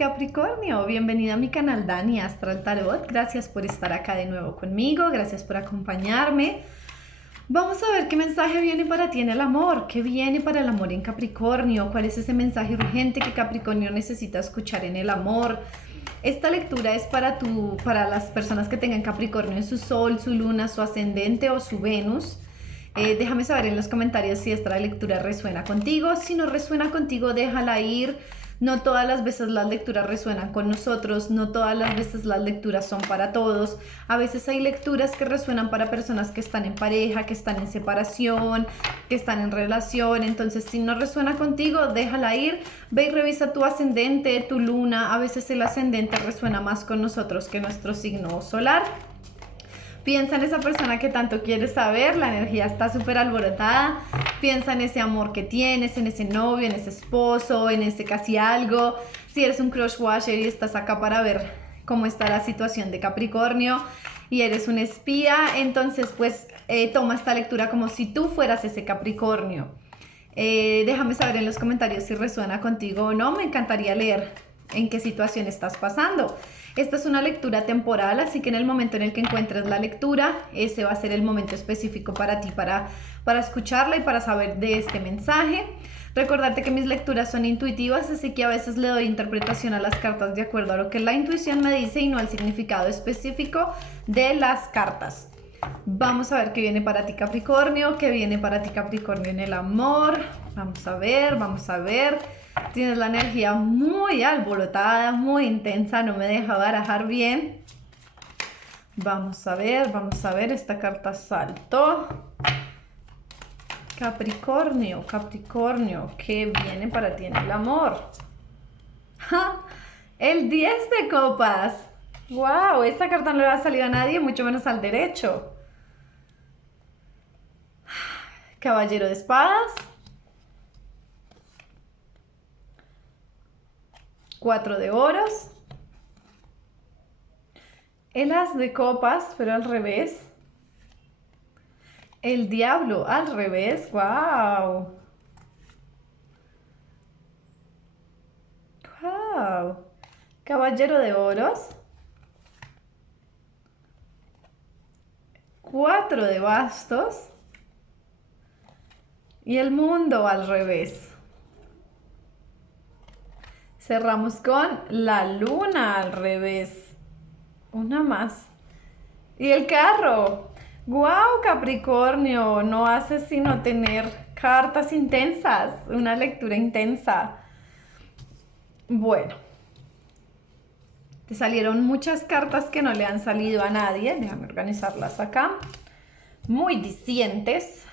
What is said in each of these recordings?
Capricornio, bienvenida a mi canal Dani Astral Tarot. Gracias por estar acá de nuevo conmigo, gracias por acompañarme. Vamos a ver qué mensaje viene para ti en el amor, qué viene para el amor en Capricornio, cuál es ese mensaje urgente que Capricornio necesita escuchar en el amor. Esta lectura es para las personas que tengan Capricornio en su sol, su luna, su ascendente o su Venus. Déjame saber en los comentarios si esta lectura resuena contigo. Si no resuena contigo, déjala ir. No todas las veces las lecturas resuenan con nosotros, no todas las veces las lecturas son para todos. A veces hay lecturas que resuenan para personas que están en pareja, que están en separación, que están en relación. Entonces, si no resuena contigo, déjala ir. Ve y revisa tu ascendente, tu luna. A veces el ascendente resuena más con nosotros que nuestro signo solar. Piensa en esa persona que tanto quieres saber, la energía está súper alborotada. Piensa en ese amor que tienes, en ese novio, en ese esposo, en ese casi algo. Si eres un crush watcher y estás acá para ver cómo está la situación de Capricornio y eres un espía, entonces pues toma esta lectura como si tú fueras ese Capricornio. Déjame saber en los comentarios si resuena contigo o no, me encantaría leer en qué situación estás pasando. Esta es una lectura temporal, así que en el momento en el que encuentres la lectura, ese va a ser el momento específico para ti, para escucharla y para saber de este mensaje. Recordarte que mis lecturas son intuitivas, así que a veces le doy interpretación a las cartas de acuerdo a lo que la intuición me dice y no al significado específico de las cartas. Vamos a ver qué viene para ti Capricornio, qué viene para ti Capricornio en el amor. Vamos a ver, vamos a ver. Tienes la energía muy alborotada, muy intensa, no me deja barajar bien. Vamos a ver, esta carta saltó. Capricornio, Capricornio, ¿qué viene para ti en el amor? ¡Ja! El 10 de copas. ¡Wow! Esta carta no le ha salido a nadie, mucho menos al derecho. Caballero de espadas. 4 de oros. El as de copas, pero al revés. El diablo al revés. ¡Wow! ¡Wow! Caballero de oros. 4 de bastos. Y el mundo al revés. Cerramos con la luna al revés. Una más. Y el carro. ¡Guau, Capricornio! No hace sino tener cartas intensas. Una lectura intensa. Bueno. Te salieron muchas cartas que no le han salido a nadie. Déjame organizarlas acá. Muy dicientes.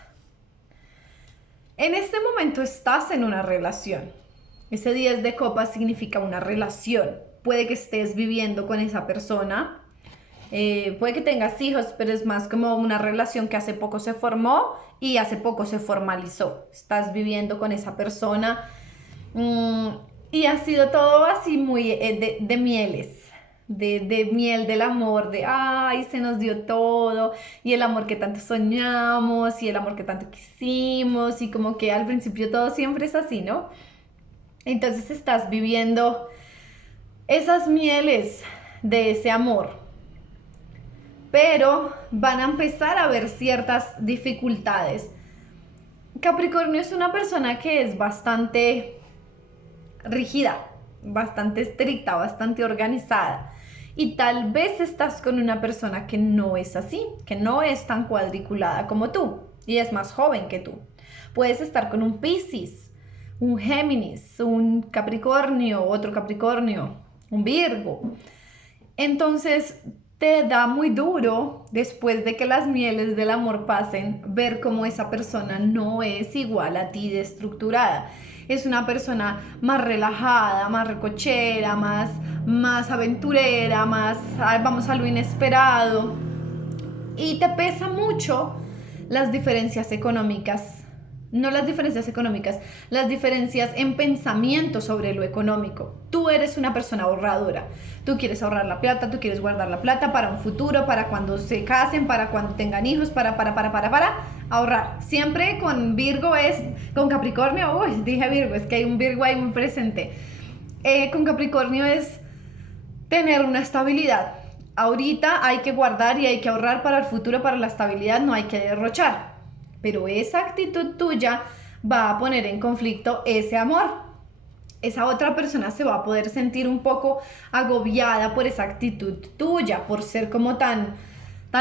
En este momento estás en una relación. Ese 10 de copas significa una relación. Puede que estés viviendo con esa persona. Puede que tengas hijos, pero es más como una relación que hace poco se formó y hace poco se formalizó. Estás viviendo con esa persona y ha sido todo así muy de mieles. De miel del amor, de ay, se nos dio todo, y el amor que tanto soñamos, y el amor que tanto quisimos, y como que al principio todo siempre es así, ¿no? Entonces estás viviendo esas mieles de ese amor, pero van a empezar a haber ciertas dificultades. Capricornio es una persona que es bastante rígida, bastante estricta, bastante organizada. Y tal vez estás con una persona que no es así, que no es tan cuadriculada como tú y es más joven que tú. Puedes estar con un Piscis, un Géminis, un Capricornio, otro Capricornio, un Virgo. Entonces te da muy duro, después de que las mieles del amor pasen, ver cómo esa persona no es igual a ti de estructurada. Es una persona más relajada, más recochera, más aventurera, más vamos a lo inesperado. Y te pesa mucho las diferencias económicas. No las diferencias económicas, las diferencias en pensamiento sobre lo económico. Tú eres una persona ahorradora. Tú quieres ahorrar la plata, tú quieres guardar la plata para un futuro, para cuando se casen, para cuando tengan hijos, para ahorrar. Siempre con Virgo con Capricornio, dije Virgo, es que hay un Virgo ahí muy presente. con Capricornio es tener una estabilidad. Ahorita hay que guardar y hay que ahorrar para el futuro, para la estabilidad, no hay que derrochar. Pero esa actitud tuya va a poner en conflicto ese amor. Esa otra persona se va a poder sentir un poco agobiada por esa actitud tuya, por ser como tan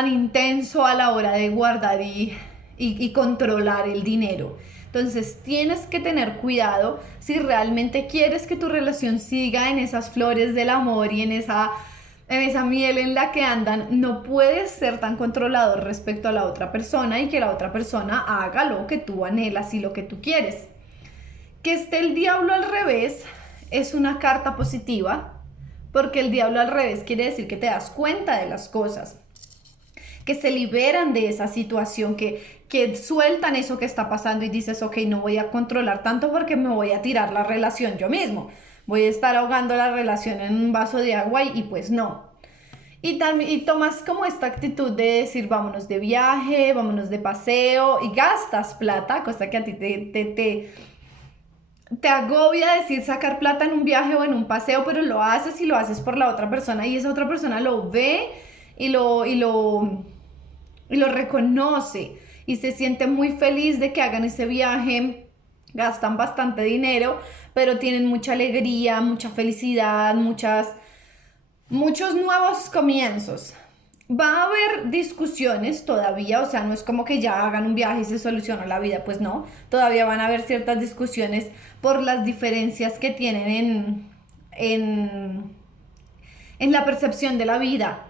intenso a la hora de guardar y controlar el dinero. Entonces tienes que tener cuidado si realmente quieres que tu relación siga en esas flores del amor y en esa miel en la que andan. No puedes ser tan controlador respecto a la otra persona y que la otra persona haga lo que tú anhelas y lo que tú quieres. Que esté el diablo al revés es una carta positiva, porque el diablo al revés quiere decir que te das cuenta de las cosas, que se liberan de esa situación, que sueltan eso que está pasando y dices, ok, no voy a controlar tanto porque me voy a tirar la relación yo mismo, voy a estar ahogando la relación en un vaso de agua y pues no. Y tomas como esta actitud de decir, vámonos de viaje, vámonos de paseo, y gastas plata, cosa que a ti te agobia decir sacar plata en un viaje o en un paseo, pero lo haces y lo haces por la otra persona y esa otra persona lo ve y lo reconoce y se siente muy feliz de que hagan ese viaje. Gastan bastante dinero, pero tienen mucha alegría, mucha felicidad, muchos nuevos comienzos. Va a haber discusiones todavía, o sea, no es como que ya hagan un viaje y se soluciona la vida, pues no, todavía van a haber ciertas discusiones por las diferencias que tienen en la percepción de la vida.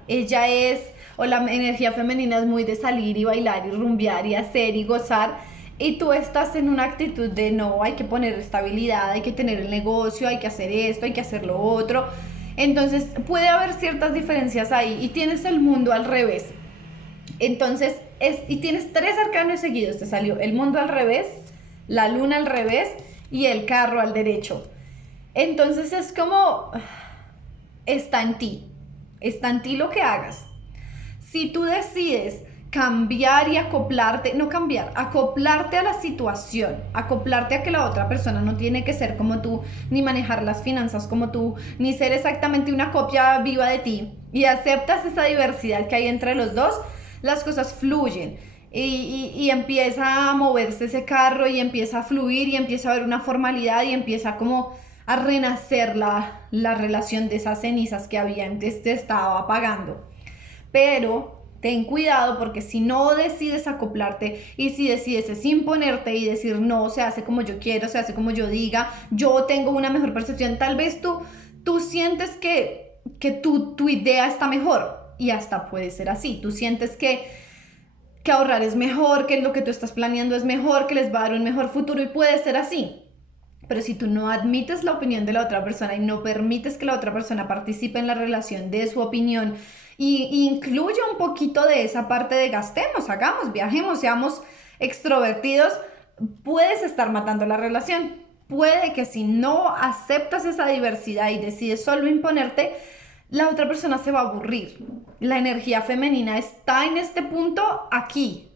O la energía femenina es muy de salir y bailar y rumbear y hacer y gozar, y tú estás en una actitud de no, hay que poner estabilidad, hay que tener el negocio, hay que hacer esto, hay que hacer lo otro. Entonces puede haber ciertas diferencias ahí y tienes el mundo al revés. Entonces, y tienes 3 arcanos seguidos, te salió el mundo al revés, la luna al revés y el carro al derecho. Entonces es como, está en ti lo que hagas. Si tú decides cambiar y acoplarte, no cambiar, acoplarte a la situación, acoplarte a que la otra persona no tiene que ser como tú, ni manejar las finanzas como tú, ni ser exactamente una copia viva de ti, y aceptas esa diversidad que hay entre los dos, las cosas fluyen y empieza a moverse ese carro y empieza a fluir y empieza a haber una formalidad y empieza como a renacer la relación de esas cenizas que había antes te estaba apagando. Pero ten cuidado, porque si no decides acoplarte y si decides imponerte y decir no, se hace como yo quiero, se hace como yo diga, yo tengo una mejor percepción, tal vez tú sientes que tu idea está mejor y hasta puede ser así, tú sientes que ahorrar es mejor, que lo que tú estás planeando es mejor, que les va a dar un mejor futuro y puede ser así. Pero si tú no admites la opinión de la otra persona y no permites que la otra persona participe en la relación de su opinión y incluya un poquito de esa parte de gastemos, hagamos, viajemos, seamos extrovertidos, puedes estar matando la relación. Puede que si no aceptas esa diversidad y decides solo imponerte, la otra persona se va a aburrir. La energía femenina está en este punto aquí.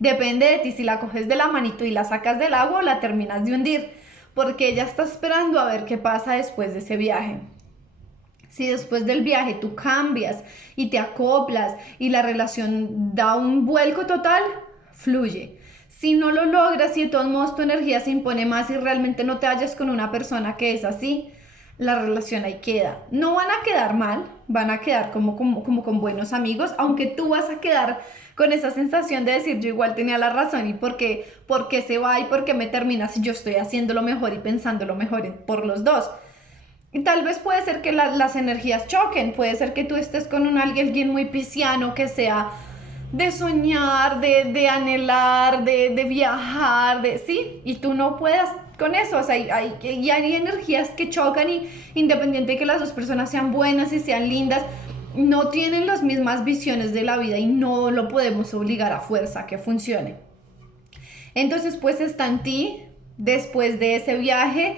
Depende de ti si la coges de la manito y la sacas del agua o la terminas de hundir, porque ella está esperando a ver qué pasa después de ese viaje. Si después del viaje tú cambias y te acoplas y la relación da un vuelco total, fluye. Si no lo logras y de todos modos tu energía se impone más y realmente no te hallas con una persona que es así, la relación ahí queda. No van a quedar mal, van a quedar como con buenos amigos, aunque tú vas a quedar con esa sensación de decir yo igual tenía la razón y por qué se va y por qué me termina si yo estoy haciendo lo mejor y pensando lo mejor por los dos. Y tal vez puede ser que las energías choquen, puede ser que tú estés con alguien muy pisciano que sea de soñar, de anhelar, de viajar, sí, y tú no puedas con eso, o sea, hay energías que chocan y independiente de que las dos personas sean buenas y sean lindas, no tienen las mismas visiones de la vida y no lo podemos obligar a fuerza a que funcione. Entonces, pues está en ti, después de ese viaje,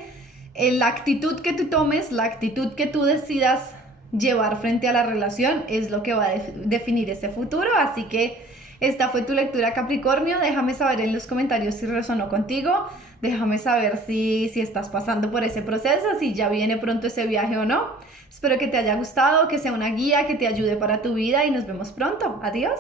la actitud que tú tomes, la actitud que tú decidas llevar frente a la relación es lo que va a definir ese futuro. Así que esta fue tu lectura, Capricornio. Déjame saber en los comentarios si resonó contigo. Déjame saber si estás pasando por ese proceso, si ya viene pronto ese viaje o no. Espero que te haya gustado, que sea una guía que te ayude para tu vida y nos vemos pronto. Adiós.